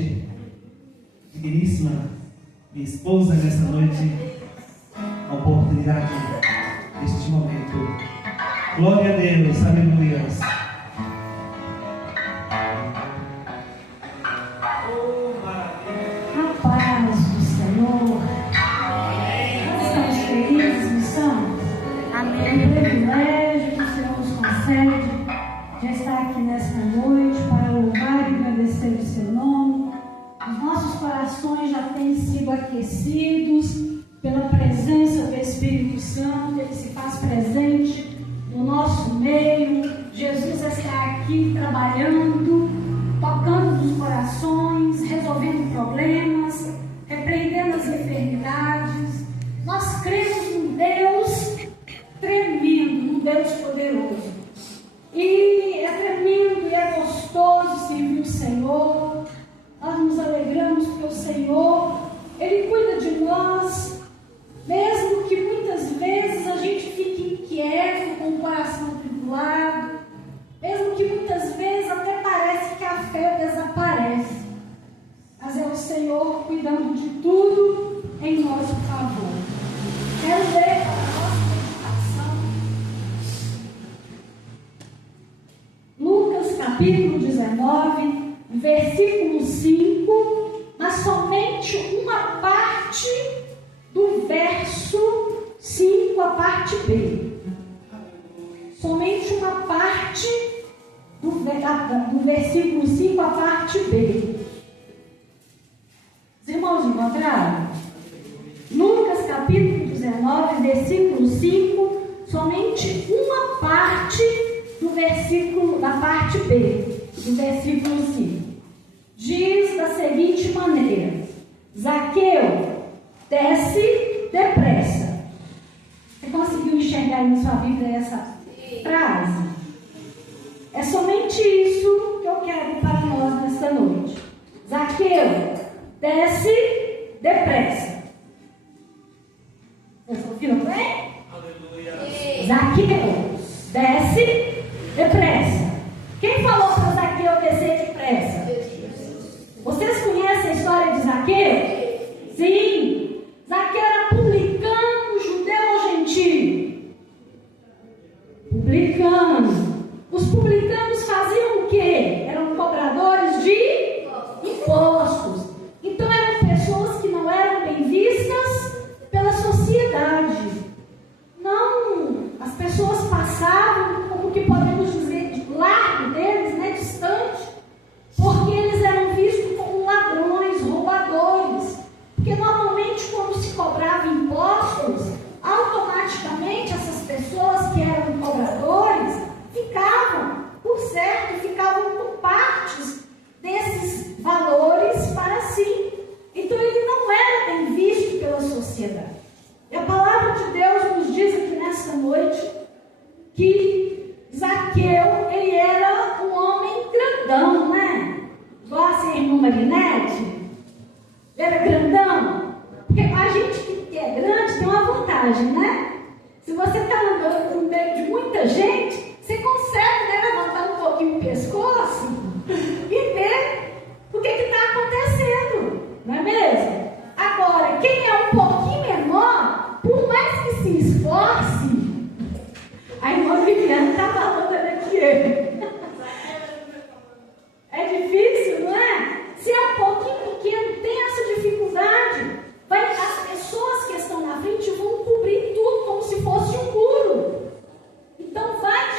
novamente, digníssima minha esposa, nessa noite, a oportunidade deste momento. Glória a Deus, aleluia. A paz do Senhor. Nós estamos felizes, não estamos? Amém. É um privilégio que o Senhor nos concede de estar aqui nesta noite para louvar e agradecer o seu nome. Os nossos corações já têm sido aquecidos pela presença do Espírito Santo. Ele se faz presente no nosso meio. Jesus está aqui trabalhando, tocando nos corações, resolvendo problemas, repreendendo as enfermidades. Nós cremos num Deus tremendo, num Deus poderoso. E é tremendo e é gostoso servir o Senhor. Nós nos alegramos porque o Senhor, Ele cuida de nós, mesmo que muitas vezes a gente fique inquieto, com o coração atribulado, mesmo que muitas vezes até parece que a fé desaparece. Mas é o Senhor cuidando de tudo em nosso favor. Quero ler para a nossa meditação Lucas capítulo 19, versículo 5, mas somente uma parte do verso 5, a parte B. Somente uma parte do versículo 5, a parte B. Os irmãos encontraram? Lucas capítulo 19, versículo 5, somente uma parte do versículo, da parte B, do versículo 5. Diz da seguinte maneira: Zaqueu, desce depressa. Você conseguiu enxergar aí na sua Bíblia essa frase? É somente isso que eu quero para nós nesta noite. Zaqueu, desce depressa. Vocês ouviram bem? Aleluia. Zaqueu, desce depressa. Quem falou para Zaqueu descer depressa? Vocês conhecem a história de Zaqueu? Sim. Zaqueu era publicano, judeu ou gentio? Publicano. Os publicanos faziam o quê? Eram cobradores de impostos. Então eram pessoas que não eram bem vistas pela sociedade. Não, as pessoas passavam, como que podemos dizer, de largo deles, né, distante, porque eles eram vistos como ladrões, roubadores. Porque normalmente quando se cobrava impostos, automaticamente essas pessoas que eram cobradores ficavam, por certo, ficavam com partes desses valores para si. Então ele não era bem visto pela sociedade. E a palavra de Deus nos diz aqui nessa noite que Zaqueu, ele era um homem grandão, né? Igual a irmã Marinete. Ele era grandão. Porque a gente que é grande tem uma vantagem, né? Se você está andando no meio de muita gente, você consegue, né, levantar um pouquinho o pescoço e ver o que está acontecendo, não é mesmo? Agora, quem é um pouquinho menor, por mais que se esforce, a irmã Viviane está falando aqui. É difícil, não é? Se é um pouquinho pequeno, tem essa dificuldade. As pessoas que estão na frente vão cobrir tudo como se fosse um muro. Então vai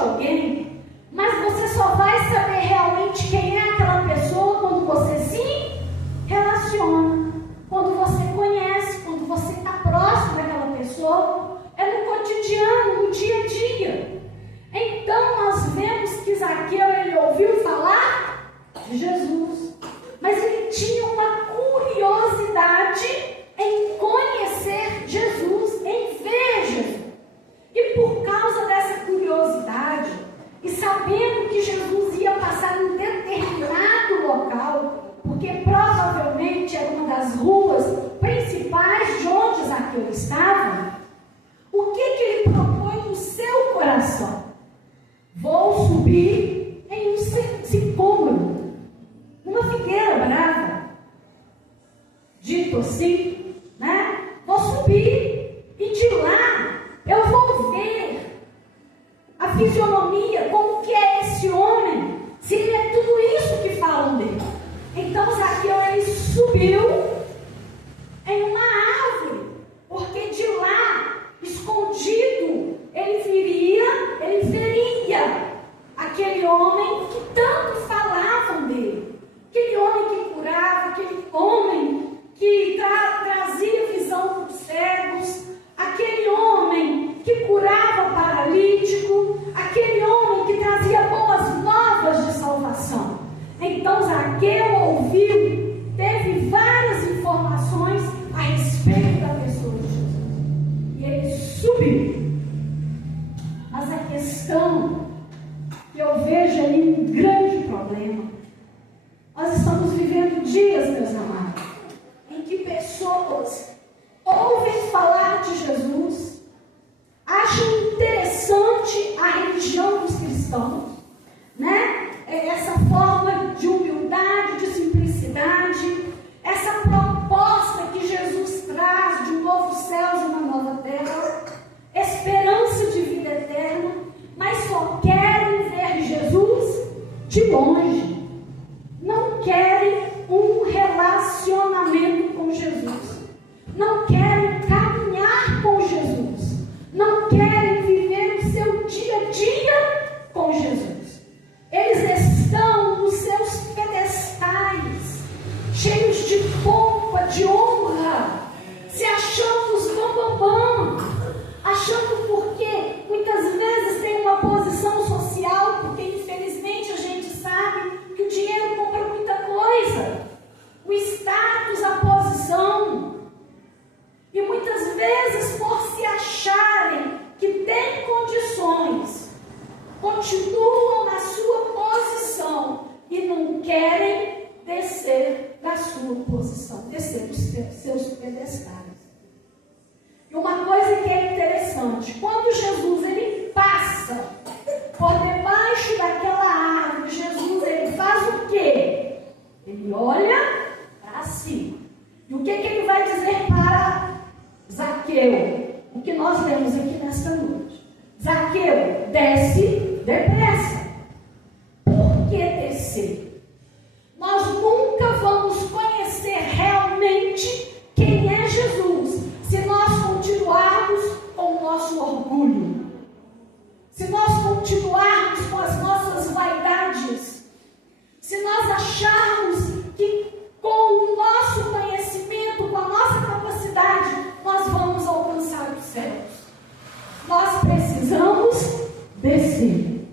alguém, mas você só vai saber realmente quem é aquela pessoa quando você se relaciona, quando você conhece, quando você está próximo daquela pessoa, é no cotidiano, no dia a dia. Então nós vemos que Zaqueu, ele ouviu falar de Jesus, mas ele tinha uma curiosidade em conhecer Jesus, em ver Jesus. E por causa dessa curiosidade, e sabendo que Jesus ia passar em determinado local, porque provavelmente era uma das ruas principais de onde Zaqueu estava, o que ele propõe no seu coração? Vou subir em um sicômoro, uma figueira brava, dito assim, né? Vou subir e de lá eu vou ver a fisionomia, como que é esse homem, se ele é tudo isso que falam dele. Então Zaqueu, ele subiu em uma árvore, porque de lá, escondido, ele veria aquele homem que tanto falavam dele, aquele homem que curava, aquele homem que trazia visão para os cegos, aquele homem que curava paralítico, aquele homem que trazia boas novas de salvação. Então Zaqueu ouviu, teve várias informações a respeito da pessoa de Jesus. E ele subiu. Mas a questão que eu vejo ali um grande problema. Nós estamos vivendo dias, meus amados, em que pessoas ouvem falar de Jesus, acham interessante a religião dos cristãos, né? Essa forma de humildade, de simplicidade, essa proposta que Jesus traz de um novo céu e uma nova terra, esperança de vida eterna, mas só querem ver Jesus de longe, não querem um relacionamento com Jesus, não querem caminhar com Jesus, não querem viver o seu dia a dia com Jesus. Eles estão nos seus pedestais, cheios de pompa, de honra, se achando os bambambam, achando porque muitas vezes tem uma posição social, porque infelizmente a gente sabe que o dinheiro compra muita coisa, o status, a posição, e muitas vezes por se acharem que têm condições, continuam na sua posição e não querem descer da sua posição, descer dos seus pedestais. E uma coisa que é interessante, quando Jesus ele passa por debaixo daquela árvore, Jesus ele faz o quê? Ele olha para cima. E o que ele vai dizer para Zaqueu? O que nós lemos aqui nesta noite. Zaqueu, desce depressa. Por que descer? Nós nunca vamos conhecer realmente quem é Jesus se nós continuarmos com o nosso orgulho, se nós continuarmos com as nossas vaidades, se nós acharmos que com o nosso conhecimento, com a nossa capacidade, nós vamos alcançar os céus. Nós precisamos descer.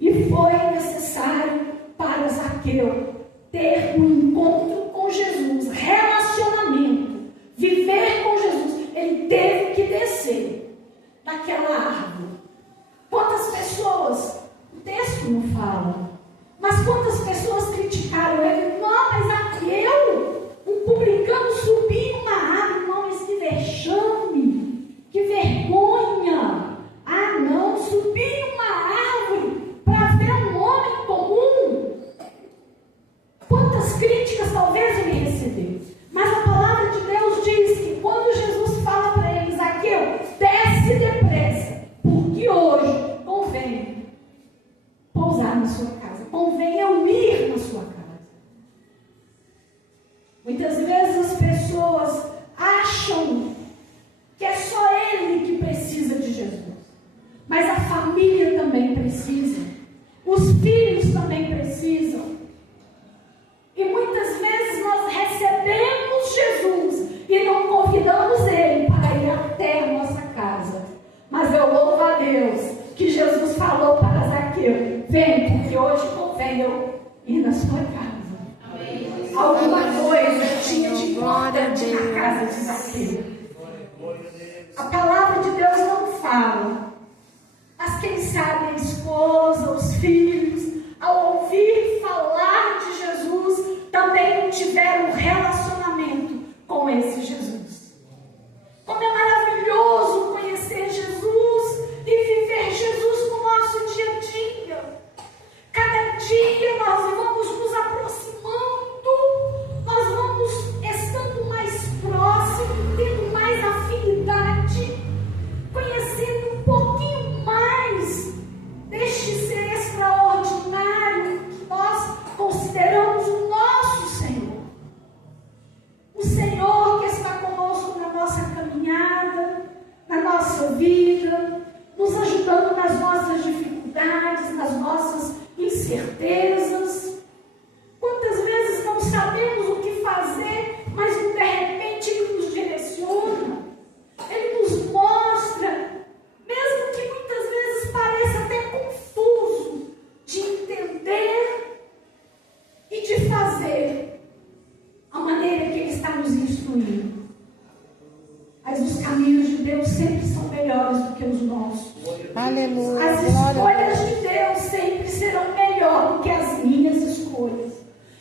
E foi necessário para Zaqueu ter um encontro com Jesus, relacionamento, viver com Jesus. Ele teve que descer daquela árvore. Quantas pessoas, o texto não fala, mas quantas pessoas criticaram ele? Não, mas Zaqueu, um publicano, subiu uma árvore. Não, mas que vexame, que vergonha. Ah, não, subir uma árvore para ver um homem comum. Quantas críticas talvez ele recebeu. Mas a palavra de Deus diz que quando Jesus fala para ele, Zaqueu, desce depressa, porque hoje convém pousar na sua casa, convém eu ir na sua casa. Muitas vezes as pessoas acham que é só ele que precisa de Jesus, mas a família família também precisa. Os filhos também precisam. E muitas vezes nós recebemos Jesus e não convidamos Ele para ir até a nossa casa. Mas eu louvo a Deus que Jesus falou para Zaqueu: vem, porque hoje convém eu ir na sua casa. Amém. Alguma coisa tinha de importante na casa de Zaqueu. A palavra de Deus não fala. Mas quem sabe a esposa, os filhos, ao ouvir falar de Jesus, também não tiveram um relacionamento com esse Jesus. Como é maravilhoso conhecer Jesus e viver Jesus no nosso dia a dia. Cada dia nós vamos nos aproximando, nós vamos estando mais próximos, tendo mais afinidade, conhecendo um pouquinho mais deste ser extraordinário que nós consideramos o nosso Senhor. O Senhor que está conosco na nossa caminhada, na nossa vida, nos ajudando nas nossas dificuldades, nas nossas incertezas. Quantas vezes não sabemos o que fazer, mas de repente Ele nos direciona, Ele nos mostra, mesmo que muitas vezes pareça até confuso de entender e de fazer a maneira que Ele está nos instruindo. Mas os caminhos de Deus sempre são melhores do que os nossos. Aleluia. As escolhas de Deus sempre serão melhores do que as minhas escolhas.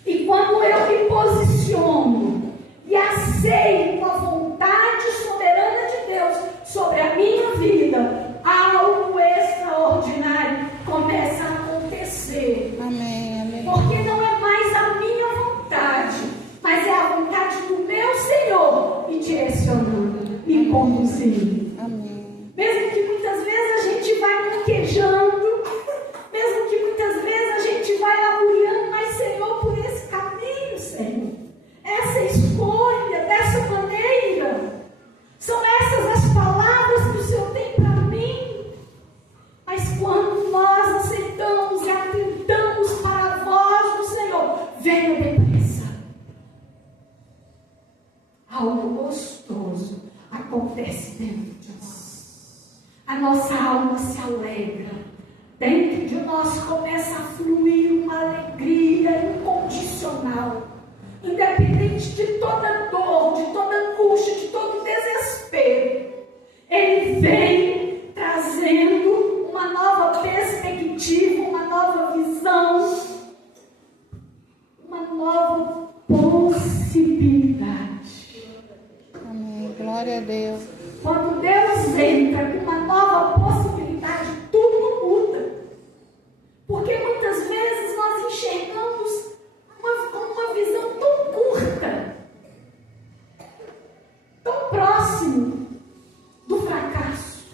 E quando eu me posiciono e aceito a vontade soberana de Deus sobre a minha vida, algo extraordinário começa a acontecer. Amém, amém. Porque não é mais a minha vontade, mas é a vontade do meu Senhor me direcionando, me conduzindo. Amém. Mesmo que muitas vezes a gente vai manquejando, mesmo que muitas vezes a gente vai laburiando, mas Senhor, por esse caminho, Senhor, essa escolha, dessa maneira, são essas as palavras que o Senhor tem para mim. Mas quando nós aceitamos e atentamos para a voz do Senhor, venha depressa. Algo gostoso acontece dentro de nós. A nossa alma se alegra. Dentro de nós começa a fluir uma alegria incondicional. Independente de toda dor, de toda angústia, de todo desespero. Ele vem trazendo uma nova perspectiva, uma nova visão, uma nova possibilidade. Amém. Glória a Deus. Quando Deus entra com uma nova possibilidade, tudo muda. Porque muitas vezes nós enxergamos uma visão tão curta, tão próximo do fracasso.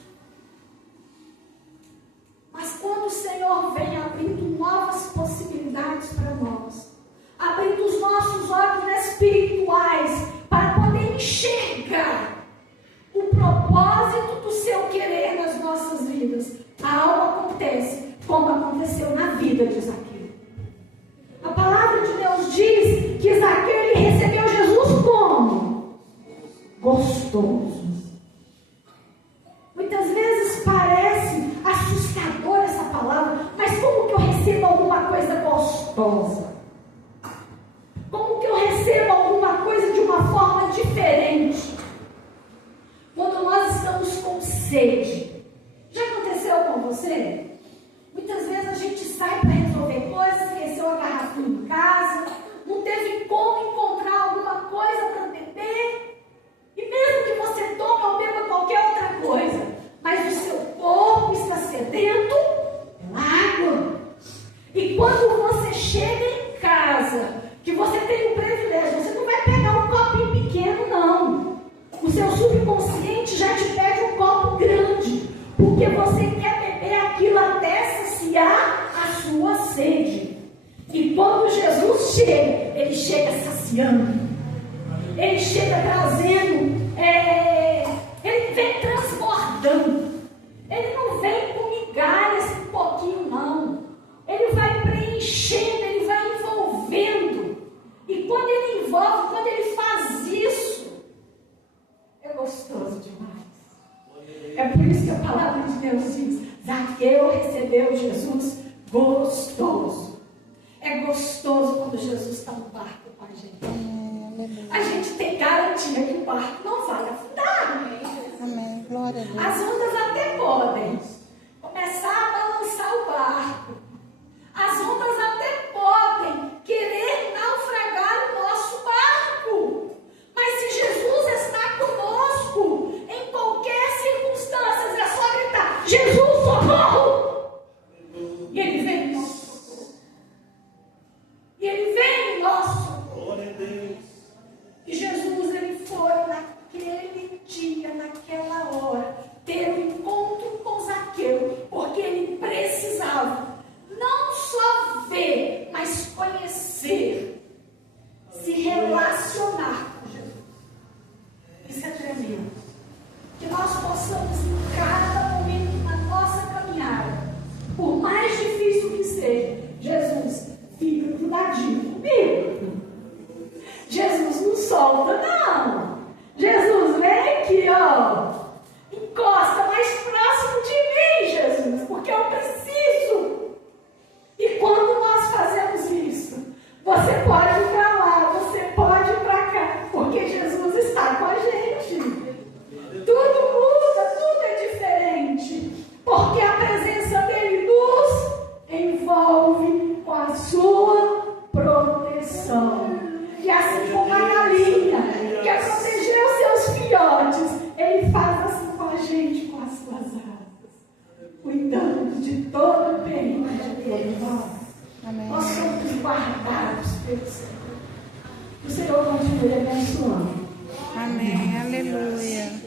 Mas quando o Senhor vem abrindo novas possibilidades para nós, abrindo os nossos olhos espirituais para poder enxergar o propósito do seu querer nas nossas vidas, algo acontece, como aconteceu na vida de Zaqueu. A palavra de Deus diz que Zaqueu ele recebeu Jesus como? Gostoso. Muitas vezes parece assustadora essa palavra, mas como que eu recebo alguma coisa gostosa? Como que eu recebo alguma coisa de uma forma diferente? Quando nós estamos com sede. Já aconteceu com você? Muitas vezes a gente sai para resolver coisas, esqueceu a garrafinha em casa, não teve como encontrar alguma coisa para beber. E mesmo que você tome ou beba qualquer outra coisa, mas o seu corpo está sedento pela água. E quando você chega em casa, que você tem o privilégio, você não vai pegar um copinho pequeno, não. O seu subconsciente já te pede um copo grande, porque você quer beber aquilo até saciar a sua sede. E quando Jesus chega, Ele chega saciando. Ele chega trazendo, Ele vem transbordando. Ele não vem com migalha concedeu Jesus gostoso. É gostoso quando Jesus está no barco com a gente. Amém. Aleluia. A gente tem garantia que o barco não vai afundar. Amém. Glória a Deus. As ondas até podem começar a balançar o barco. As ondas até podem querer naufragar o nosso barco. Mas se Jesus está conosco, em qualquer circunstância, é só gritar: Jesus, socorro! E Ele vem em nosso socorro. E Ele vem em nosso socorro. Glória a Deus. E Jesus, Ele foi naquele dia, naquela hora, ter um encontro com Zaqueu, porque ele precisava não só ver, mas conhecer, se relacionar com Jesus. Isso é tremendo. Que nós possamos, em cada momento da nossa caminhada, por mais difícil que seja, Jesus, fica grudadinho comigo. Jesus não solta, não. Jesus, vem aqui, ó. Encosta mais próximo de mim, Jesus, porque eu preciso. E quando nós fazemos isso, você pode ir para lá, você pode ir para cá, porque Jesus está com a gente. Tudo muda, tudo é diferente, porque a presença dele nos envolve com a sua proteção. E assim como a galinha quer proteger os seus filhotes, ele faz assim com a gente, com as suas asas, cuidando de todo o perigo, de todo mal. Amém. Nós somos guardados pelo Senhor. Que o Senhor continue abençoando. Amém. Aleluia.